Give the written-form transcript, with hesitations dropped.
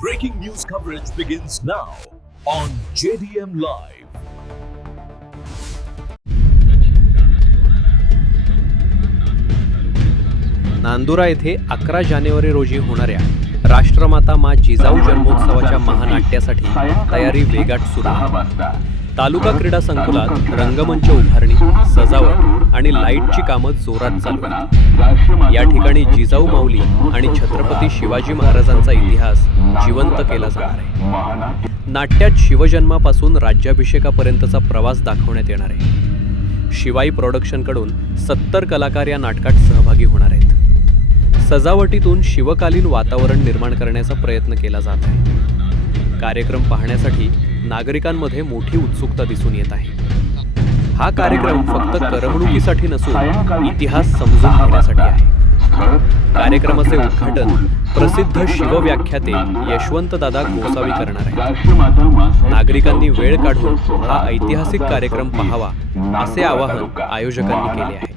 Breaking news coverage begins now on JDM Live. Nandura येथे 11 जानेवारी रोजी होणाऱ्या राष्ट्रमाता मा जिजाऊ जन्मोत्सवाच्या महानाट्यासाठी तयारी वेगात सुरू आहे. तालुका क्रीडा संकुलात रंगमंच उभारणी, सजावट आणि लाईटची कामं जोरात चालू आहेत. या ठिकाणी जिजाऊ माऊली आणि छत्रपती शिवाजी महाराजांचा इतिहास जिवंत केला जाणार आहे. नाट्यात शिवजन्मापासून राज्याभिषेकापर्यंतचा प्रवास दाखवण्यात येणार आहे. शिवाई प्रोडक्शनकडून 70 कलाकार या नाटकात सहभागी होणार आहेत. सजावटीतून शिवकालीन वातावरण निर्माण करण्याचा प्रयत्न केला जात आहे. कार्यक्रम पाहण्यासाठी नागरिकांमध्ये मोठी उत्सुकता दिसून येत आहे. हा कार्यक्रम फक्त करमणुकीसाठी नसून इतिहास समजून घेण्यासाठी आहे. कार्यक्रमाचे उद्घाटन प्रसिद्ध शिवव्याख्याते यशवंतदादा गोसावी करणार आहेत. नागरिकांनी वेळ काढून हा ऐतिहासिक कार्यक्रम पाहावा असे आवाहन आयोजकांनी केले आहे.